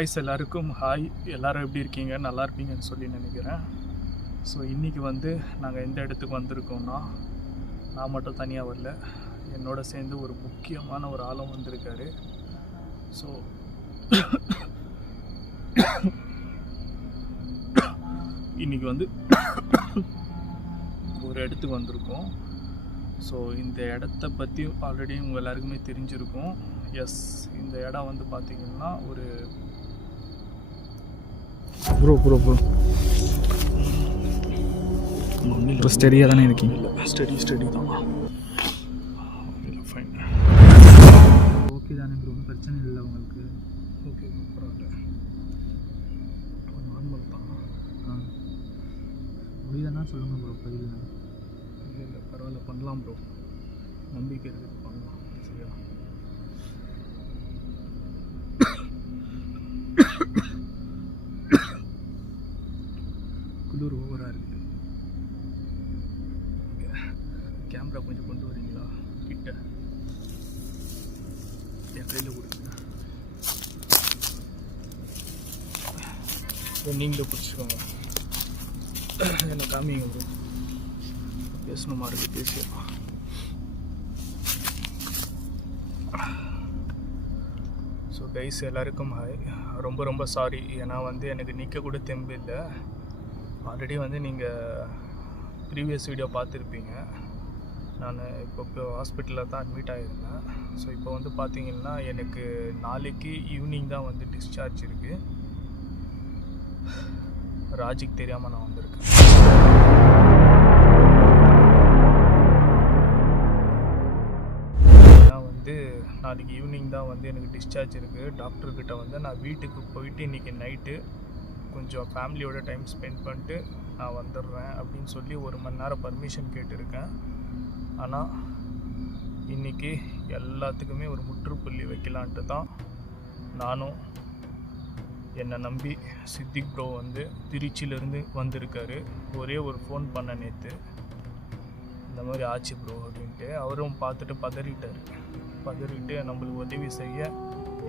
Guys எல்லாருக்கும் hi. எல்லோரும் எப்படி இருக்கீங்க? நல்லா இருப்பீங்கன்னு சொல்லி நினைக்கிறேன். ஸோ இன்றைக்கி வந்து நாங்கள் எந்த இடத்துக்கு வந்திருக்கோம்னா, நான் மட்டும் தனியாக வரல, என்னோட சேர்ந்து ஒரு முக்கியமான ஒரு ஆளும் வந்திருக்காரு. ஸோ இன்றைக்கி வந்து ஒரு இடத்துக்கு வந்திருக்கோம். ஸோ இந்த இடத்த பற்றி ஆல்ரெடி உங்கள் எல்லாருக்குமே தெரிஞ்சிருக்கும். எஸ், இந்த இடம் வந்து பார்த்திங்கன்னா ஒரு ப்ரோ ஸ்டெடியாக தானே இருக்கீங்க? ஸ்டெடி தான். ஃபைன், ஓகே தானே ப்ரோ, ஒன்றும் பிரச்சனை இல்லை உங்களுக்கு? ஓகே பரவாயில்ல, நார்மல் தான். முடியலன்னா சொல்லுங்கள் ப்ரோ, பயில இல்லை பரவாயில்ல, பண்ணலாம் ப்ரோ, நம்பிக்கை இருக்குது, பண்ணலாம். சரியா? குளிர் ஓவராக இருக்குது. கேமரா கொஞ்சம் கொண்டு வரீங்களா கிட்ட? என் கையில் கொடுங்க, நீங்களே பிடிச்சிக்கோங்க, என்னை காமிங்க ப்ரோ, பேசணுமா இருக்குது, பேசிடலாம். ஸோ கைஸ் எல்லாருக்கும் ஹாய். ரொம்ப ரொம்ப சாரி, ஏன்னா வந்து எனக்கு நிற்க கூட தெம்பு இல்லை. ஆல்ரெடி வந்து நீங்கள் ப்ரீவியஸ் வீடியோ பார்த்துருப்பீங்க. நான் இப்போ ஹாஸ்பிட்டலில் தான் அட்மிட் ஆகியிருந்தேன். ஸோ இப்போ வந்து பார்த்திங்கன்னா எனக்கு நாளைக்கு ஈவினிங் தான் வந்து டிஸ்சார்ஜ் இருக்குது. ராஜுக்கு தெரியாமல் நான் வந்திருக்கேன். வந்து நாளைக்கு ஈவினிங் தான் வந்து எனக்கு டிஸ்சார்ஜ் இருக்குது. டாக்டர்கிட்ட வந்து நான் வீட்டுக்கு போயிட்டு இன்றைக்கி நைட்டு கொஞ்சம் ஃபேமிலியோட டைம் ஸ்பெண்ட் பண்ணிட்டு நான் வந்துடுறேன் அப்படின்னு சொல்லி 1 மணி நேரம் பர்மிஷன் கேட்டிருக்கேன். ஆனால் இன்றைக்கி எல்லாத்துக்குமே ஒரு முற்றுப்புள்ளி வைக்கலான்ட்டு தான் நானும், என்னை நம்பி சித்திக் ப்ரோ வந்து திருச்சியிலேருந்து வந்திருக்காரு. ஒரே ஒரு ஃபோன் பண்ண நேற்று, இந்த மாதிரி ஆச்சு ப்ரோ அப்படின்ட்டு. அவரும் பார்த்துட்டு பதறிட்டு நம்மளுக்கு உதவி செய்ய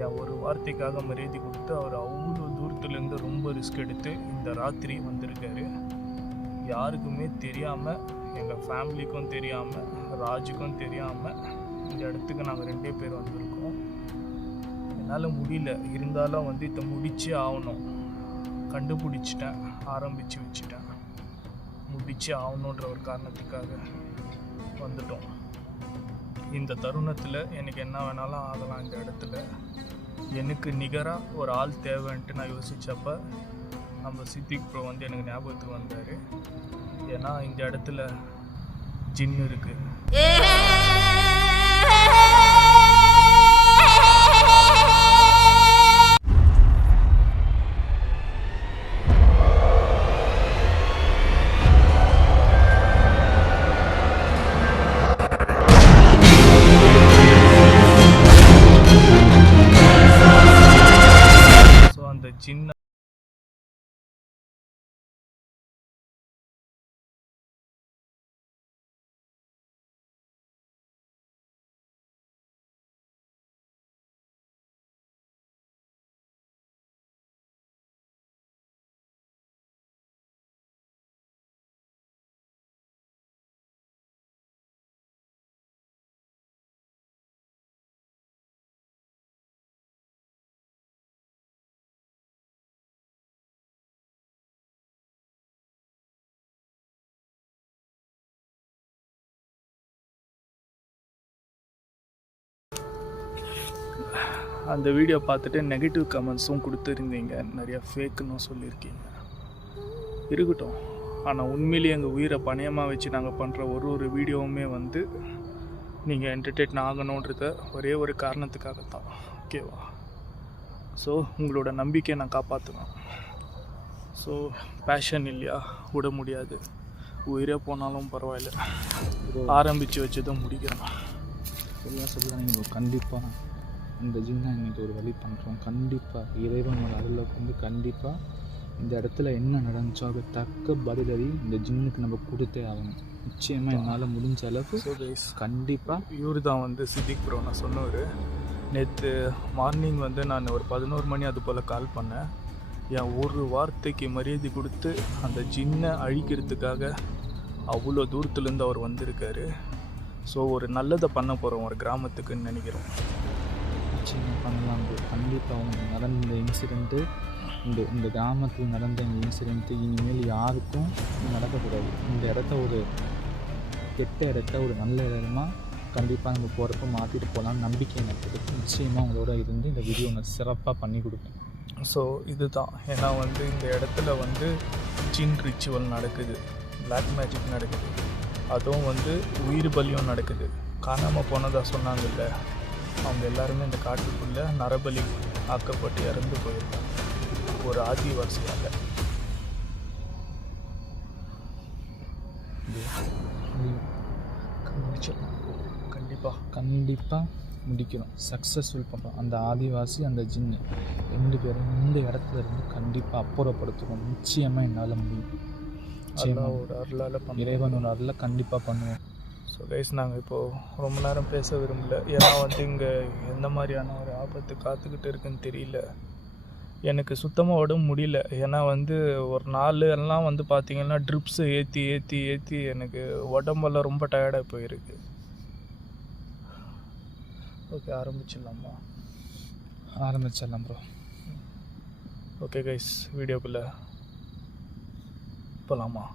என் ஒரு வார்த்தைக்காக மரியாதை கொடுத்து அவர் அவ்வளோ தூரத்துலேருந்து ரொம்ப ரிஸ்க் எடுத்து இந்த ராத்திரி வந்திருக்காரு. யாருக்குமே தெரியாமல், எங்கள் ஃபேமிலிக்கும் தெரியாமல், ராஜுக்கும் தெரியாமல் இந்த இடத்துக்கு நாங்கள் 2 பேர் வந்திருக்கோம். என்னால் முடியல, இருந்தாலும் வந்து இதை முடிச்சே ஆகணும். கண்டுபிடிச்சிட்டேன், ஆரம்பித்து வச்சுட்டேன், முடிச்சே ஆகணுன்ற ஒரு காரணத்துக்காக வந்துட்டோம். இந்த தருணத்தில் எனக்கு என்ன வேணாலும் ஆகலாம். இந்த இடத்துல எனக்கு நிகராக ஒரு ஆள் தேவைன்ட்டு நான் யோசித்தப்ப நம்ம சித்திக் ப்ரோ வந்து எனக்கு ஞாபகத்துக்கு வந்தார். ஏன்னா இந்த இடத்துல ஜின்னு இருக்குது. ஸோ அந்த ஜின்ன அந்த வீடியோ பார்த்துட்டு நெகட்டிவ் கமெண்ட்ஸும் கொடுத்துருந்தீங்க, நிறையா ஃபேக்குன்னு சொல்லியிருக்கீங்க. இருக்கட்டும், ஆனால் உண்மையிலேயே எங்கள் உயிரை பணயமாக வச்சு நாங்கள் பண்ணுற ஒரு வீடியோவுமே வந்து நீங்கள் என்டர்டெயின் ஆகணுன்றத ஒரே ஒரு காரணத்துக்காக தான். ஓகேவா? ஸோ உங்களோட நம்பிக்கையை நான் காப்பாற்றணும். ஸோ பேஷன் இல்லையா, விட முடியாது, உயிரே போனாலும் பரவாயில்ல, ஆரம்பித்து வச்சதும் முடிக்கிறேன். சொல்லுவாங்க கண்டிப்பாக இந்த ஜின்னை இன்றைக்கி ஒரு வழி பண்ணுறோம். கண்டிப்பாக இறைவனோட அருளை கொண்டு கண்டிப்பாக இந்த இடத்துல என்ன நடந்துச்சோ அது தக்க பதிலடி இந்த ஜின்னுக்கு நம்ம கொடுத்தே ஆகணும். நிச்சயமாக என்னால் முடிஞ்ச அளவுக்கு கண்டிப்பாக. இவர் தான் வந்து சித்திக் ப்ரோ நான் சொன்னவர். நேற்று மார்னிங் வந்து நான் ஒரு 11 மணி அது போல் கால் பண்ணேன். என் ஒரு வார்த்தைக்கு மரியாதை கொடுத்து அந்த ஜின்னை அழிக்கிறதுக்காக அவ்வளோ தூரத்துலேருந்து அவர் வந்திருக்காரு. ஸோ ஒரு நல்லதை பண்ண போகிறோம் ஒரு கிராமத்துக்குன்னு நினைக்கிறோம். நிச்சயமாக பண்ணலாம் ப்ரோ. கண்டிப்பாக அவங்க நடந்த இன்சிடெண்ட்டு, இந்த கிராமத்தில் நடந்த இந்த இன்சிடெண்ட்டு இனிமேல் யாருக்கும் நடக்கக்கூடாது. இந்த இடத்த ஒரு கெட்ட இடத்த ஒரு நல்ல இடமா கண்டிப்பாக நம்ம போகிறப்ப மாற்றிட்டு போகலான்னு நம்பிக்கை எனக்கு இருக்குது. நிச்சயமாக உங்களோட இருந்து இந்த வீடியோ நான் சிறப்பாக பண்ணி கொடுப்பேன். ஸோ இதுதான், ஏன்னா வந்து இந்த இடத்துல வந்து ஜின் ரிச்சுவல் நடக்குது, பிளாக் மேஜிக் நடக்குது, அதுவும் வந்து உயிர் பலியும் நடக்குது. காணாமல் போனதாக சொன்னாங்கல்ல, அவங்க எல்லாருமே இந்த காட்டுக்குள்ளே நரபலி ஆக்கப்பட்டு இறந்து போயிருக்காங்க ஒரு ஆதிவாசியால். கண்டிப்பாக முடிக்கணும், சக்ஸஸ்ஃபுல் பண்ணுறோம். அந்த ஆதிவாசி அந்த ஜின்னு 2 பேரும் இந்த இடத்துல இருந்து கண்டிப்பாக அப்புறப்படுத்துவோம். நிச்சயமாக என்னால் முடியும். ஒரு அருளால் இறைவனோட அருளை கண்டிப்பாக பண்ணுவோம். ஸோ கைஸ், நாங்கள் இப்போது ரொம்ப நேரம் பேச விரும்பல, ஏன்னா வந்து இங்கே எந்த மாதிரியான ஒரு ஆபத்து காத்துக்கிட்டு இருக்குன்னு தெரியல. எனக்கு சுத்தமாக உடம்பு முடியல. ஏன்னா வந்து ஒரு நாள் எல்லாம் வந்து பார்த்திங்கன்னா ட்ரிப்ஸை ஏற்றி ஏற்றி ஏற்றி எனக்கு உடம்பெல்லாம் ரொம்ப டயர்டாக போயிருக்கு. ஓகே, ஆரம்பிச்சிடலாம் ப்ரோ. ஓகே கைஸ், வீடியோக்குள்ளே போகலாமா?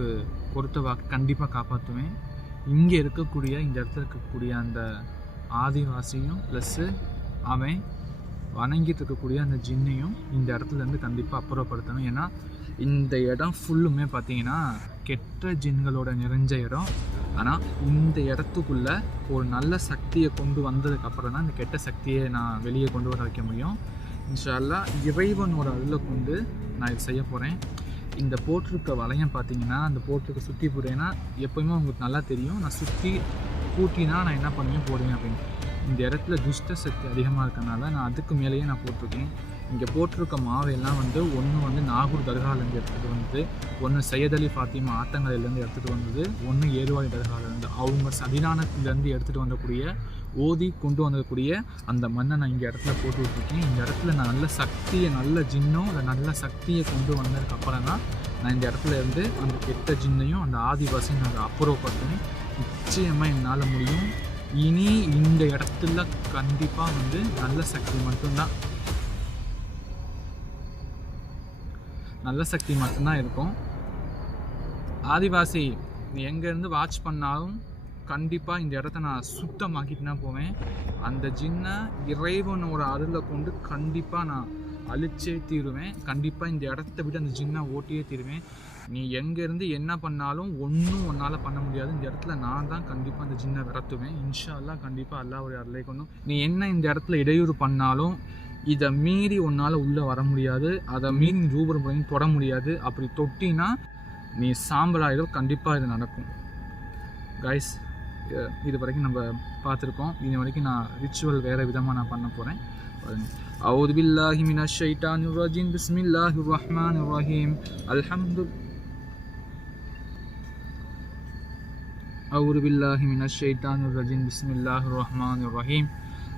உங்களுக்கு கொடுத்த வாக்கு கண்டிப்பாக காப்பாற்றுவேன். இங்கே இருக்கக்கூடிய இந்த இடத்துல இருக்கக்கூடிய அந்த ஆதிவாசியும் ப்ளஸ்ஸு அவன் வணங்கிட்டு இருக்கக்கூடிய அந்த ஜின்னையும் இந்த இடத்துலேருந்து கண்டிப்பாக அப்புறப்படுத்தணும். ஏன்னா இந்த இடம் ஃபுல்லுமே பார்த்தீங்கன்னா கெட்ட ஜின்களோட நிறைஞ்ச இடம். ஆனால் இந்த இடத்துக்குள்ளே ஒரு நல்ல சக்தியை கொண்டு வந்ததுக்கப்புறம் தான் இந்த கெட்ட சக்தியை நான் வெளியே கொண்டு வர வைக்க முடியும். இன்ஷா அல்லாஹ் இறைவனோட அருளை கொண்டு நான் இதை செய்ய போகிறேன். இந்த போட்டிருக்க வளையம் பார்த்தீங்கன்னா அந்த போட்டிருக்க சுற்றி போடுறேன்னா எப்போயுமே உங்களுக்கு நல்லா தெரியும். நான் சுற்றி கூட்டினா நான் என்ன பண்ணுவேன் போடுவேன் அப்படின்னு. இந்த இடத்துல துஷ்ட சக்தி அதிகமாக இருக்கனால நான் அதுக்கு மேலேயே நான் போட்டிருக்கேன். இங்கே போட்டிருக்க மாவையெல்லாம் ஒன்று நாகூர் தர்காலேருந்து எடுத்துகிட்டு வந்தது, ஒன்று சையத் அலி ஃபாத்திமா ஆத்தங்கரையிலேருந்து எடுத்துகிட்டு வந்தது, ஒன்று ஏர்வாடி தர்காலேருந்து அவங்க சதினானத்துலேருந்து எடுத்துகிட்டு வந்தக்கூடிய ஓதி கொண்டு வந்தக்கூடிய அந்த மண்ணை நான் இங்கே இடத்துல போட்டு விட்டுருக்கேன். இந்த இடத்துல நான் நல்ல சக்தியை நல்ல ஜின்னும் அந்த நல்ல சக்தியை கொண்டு வந்ததுக்கப்புறம் தான் நான் இந்த இடத்துல இருந்து அந்த கெட்ட ஜின்னையும் அந்த ஆதிவாசியும் நான் அப்புறப்படுத்துவேன். நிச்சயமாக என்னால் முடியும். இனி இந்த இடத்துல கண்டிப்பாக நல்ல சக்தி மட்டும்தான் இருக்கும். ஆதிவாசி நீ எங்கேருந்து வாட்ச் பண்ணாலும் கண்டிப்பாக இந்த இடத்த நான் சுத்தமாக்கிட்டு தான் போவேன். அந்த ஜின்னை இறைவனோட அருளை கொண்டு கண்டிப்பாக நான் அழிச்சே தீருவேன். கண்டிப்பாக இந்த இடத்த விட்டு அந்த ஜின்னை ஓட்டியே தீருவேன். நீ எங்கேருந்து என்ன பண்ணாலும் ஒன்றும் உன்னால் பண்ண முடியாது. இந்த இடத்துல நான் தான் கண்டிப்பாக அந்த ஜின்னை விரட்டுவேன். இன்ஷா அல்லாஹ் கண்டிப்பாக அல்லாஹ்வுடைய அருளை கொண்டும் நீ என்ன இந்த இடத்துல இடையூறு பண்ணாலும் இதை மீறி உன்னால் உள்ளே வர முடியாது. அதை மீறி ரூபர் பண்ணி தொட முடியாது. அப்படி தொட்டினா நீ சாம்பலாயிடும். கண்டிப்பாக இது நடக்கும். கைஸ், இது வரைக்கும் நம்ம பார்த்துருக்கோம். இது வரைக்கும் நான் ரிச்சுவல் வேறு விதமாக நான் பண்ண போகிறேன். அஊது பில்லாஹி மினஷ் ஷைத்தானிர் ரஜீம். பிஸ்மில்லாஹிர் ரஹ்மானிர் ரஹீம். அஊது பில்லாஹி மினஷ் ஷைத்தானிர் ரஜீம். பிஸ்மில்லாஹிர் ரஹ்மானிர் ரஹீம்.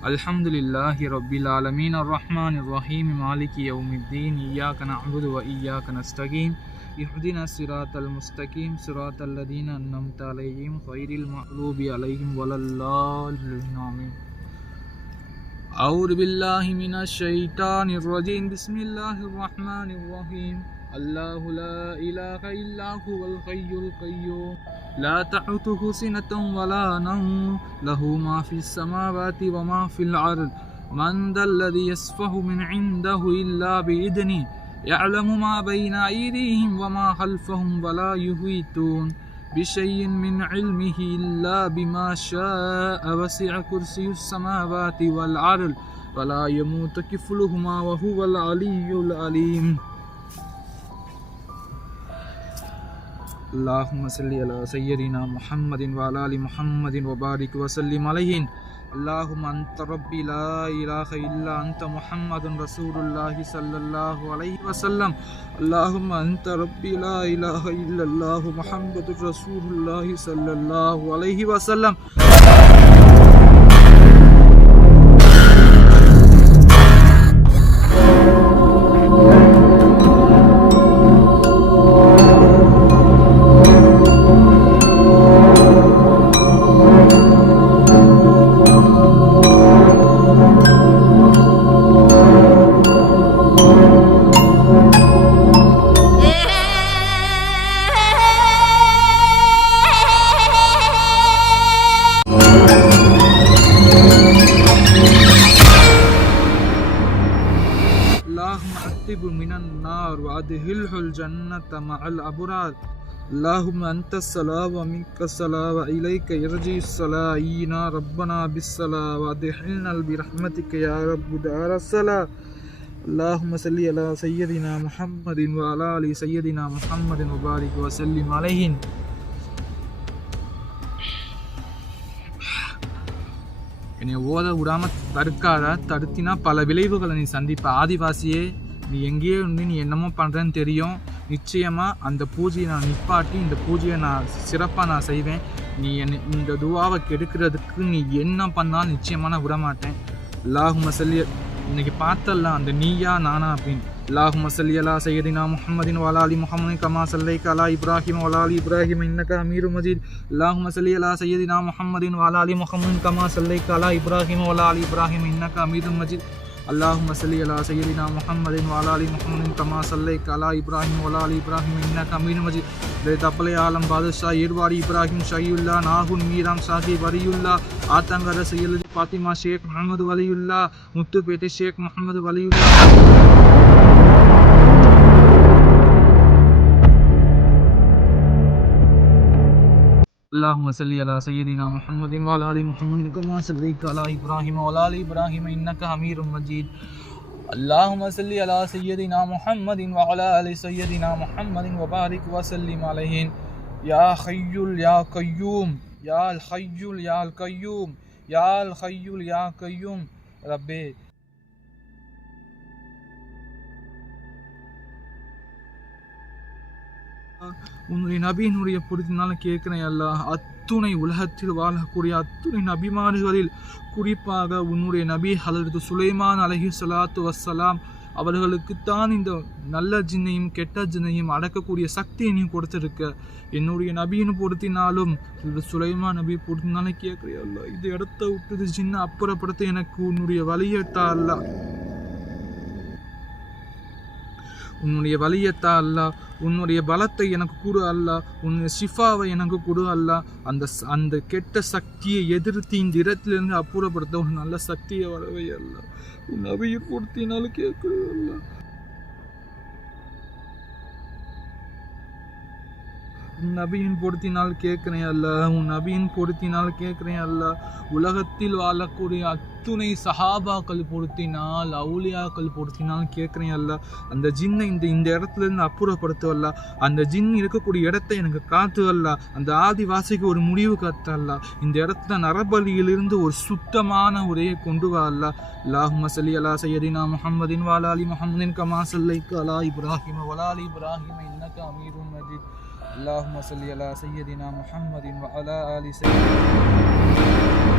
அல்ஹம்துலில்லாஹி ரப்பில் ஆலமீன். அர்ரஹ்மானிர் ரஹீம். மாலிகி யௌமித்தீன். இய்யாக நஅ்புது வ இய்யாக நஸ்தகீன். اهدنا الصراط المستقيم صراط الذين أنعمت عليهم غير المغضوب عليهم ولا الضالين آمين. أعوذ بالله من الشيطان الرجيم. بسم الله الرحمن الرحيم. الله لا إله إلا هو الحي القيوم لا تأخذه سنة ولا نوم له ما في السماوات وما في الأرض من ذا الذي يشفع من عنده إلا بإذنه يعلم ما بين أيديهم وما خلفهم ولا يحيطون بشيء من علمه إلا بما شاء وسع كرسي السماوات والأرض ولا يموت كفلهما وهو العلي العليم. اللهم صل على سيدنا محمد وعلى آل محمد وبارك وسلم عليه. اللهم أنت ربي لا إله إلا أنت محمد رسول الله صلى الله عليه وسلم. اللهم أنت ربي لا إله إلا الله محمد رسول الله صلى الله عليه وسلم. من النار وأدخله الجنة مع الأبرار. اللهم أنت السلام ومنك السلام وإليك يرجع السلام. إنا ربنا بالسلام وأدخلنا برحمتك يا رب دار السلام. اللهم صل على سيدنا محمد وعلى آل سيدنا محمد وبارك وسلم عليه. என்னை ஓத விடாமல் தடுத்தினா பல விளைவுகளை நீ சந்திப்ப. ஆதிவாசியே, நீ எங்கேயோ நீ என்னமோ பண்ணுறேன்னு தெரியும். நிச்சயமாக அந்த பூஜையை நான் நிப்பாட்டி இந்த பூஜையை நான் சிறப்பாக நான் செய்வேன். நீ இந்த துவாவை கெடுக்கிறதுக்கு நீ என்ன பண்ணாலும் நிச்சயமாக நான் விடமாட்டேன். அல்லாஹும்ம ஸல்லி, இன்னைக்கு பார்த்தலாம் அந்த நீயா நானா அப்படின்னு. அல்லாஹும்ம ஸல்லி அலா சய்யிதினா முஹம்மதின் வ அலா ஆலி முஹம்மதின் கமா ஸல்லைத அலா இப்ராஹிம் வ அலா ஆலி இப்ராஹிம் இன்னக ஹமீதும் மஜீத். அல்லாஹும்ம ஸல்லி அலா சய்யிதினா முஹம்மதின் வ அலா ஆலி முஹம்மதின் கமா ஸல்லைத அலா இப்ராஹிம் வ அலா ஆலி இப்ராஹிம் இன்னக ஹமீதும் மஜீத். اللهم صل على سيدنا محمد وعلى ال محمد كما صليت على ابراهيم وعلى ال ابراهيم انك حميد مجيد لتقبل عالم بادشاہ ایرواڑی ابراہیم شاہی اللہ ناہن میرام شاہی ولی اللہ آتنگر سید فاطمہ شیخ محمد ولی اللہ முத்துப்பேட்டை ஷேக் முகமது வலியுல்லா اللهم صل على سيدنا محمد وعلى ال محمد كما صليت على ابراهيم وعلى ال ابراهيم انك حميد مجيد اللهم صل على سيدنا محمد وعلى ال سيدنا محمد وبارك وسلم عليه يا حي يا قيوم يا الحي يا القيوم يا الحي يا قيوم ربي உன்னுடைய நபியினுடைய பொருத்தினால கேட்கிறேன் அல்லாஹ் அத்துணை உலகத்தில் வாழக்கூடிய அத்துணை நபிமார்களில் குறிப்பாக உன்னுடைய நபி ஹதரத் சுலைமான் அலைஹி ஸலாத்து வஸ்ஸலாம் அவர்களுக்குத்தான் இந்த நல்ல ஜின்னையும் கெட்ட ஜின்னையும் அடக்கக்கூடிய சக்தியை நீ கொடுத்திருக்க. என்னுடைய நபியின் பொருத்தினாலும் சுலைமான் நபி பொருத்தினாலும் கேட்கிறேன் அல்லாஹ் இந்த இடத்த விட்டு ஜின்னை அப்புறப்படுத்த எனக்கு உன்னுடைய வழியத்தா அல்லாஹ் உன்னுடைய வலியத்தா அல்லா உன்னுடைய பலத்தை எனக்கு கொடு அல்லா உன்னுடைய ஷிஃபாவை எனக்கு கொடு அல்லா அந்த கெட்ட சக்தியை எதிர்த்து இந்த இடத்திலிருந்து அப்புறப்படுத்த ஒரு நல்ல சக்தியை வரவே அல்ல உன் நபியை கொடுத்தினாலும் கேட்குறது அல்ல உன் நபியின் பொருத்தினால் கேட்கிறேன் அல்ல உன் நபியின் பொருத்தினால் கேட்கிறேன் அல்ல உலகத்தில் வாழக்கூடிய அத்துணை சஹாபாக்கள் பொருத்தினால் அவுலியாக்கள் பொருத்தினால் கேட்கிறேன் அல்ல அந்த ஜின்னை இந்த இடத்துல இருந்து அப்புறப்படுத்தவல்ல அந்த ஜின் இருக்கக்கூடிய இடத்தை எனக்கு காத்து அல்ல அந்த ஆதிவாசிக்கு ஒரு முடிவு காத்து அல்ல இந்த இடத்துல நரபலியிலிருந்து ஒரு சுத்தமான உரையை கொண்டு வா அல்ல அல்லாஹும்ம ஸல்லி அலா சய்யிதினா முஹம்மதின் வஅலா ஆலி முஹம்மதின் கமா ஸல்லைத அலா இப்ராஹீம வஅலா ஆலி இப்ராஹீம இன்னக ஹமீதும் மஜீத் اللهم صل على سيدنا محمد وعلى آل سيدنا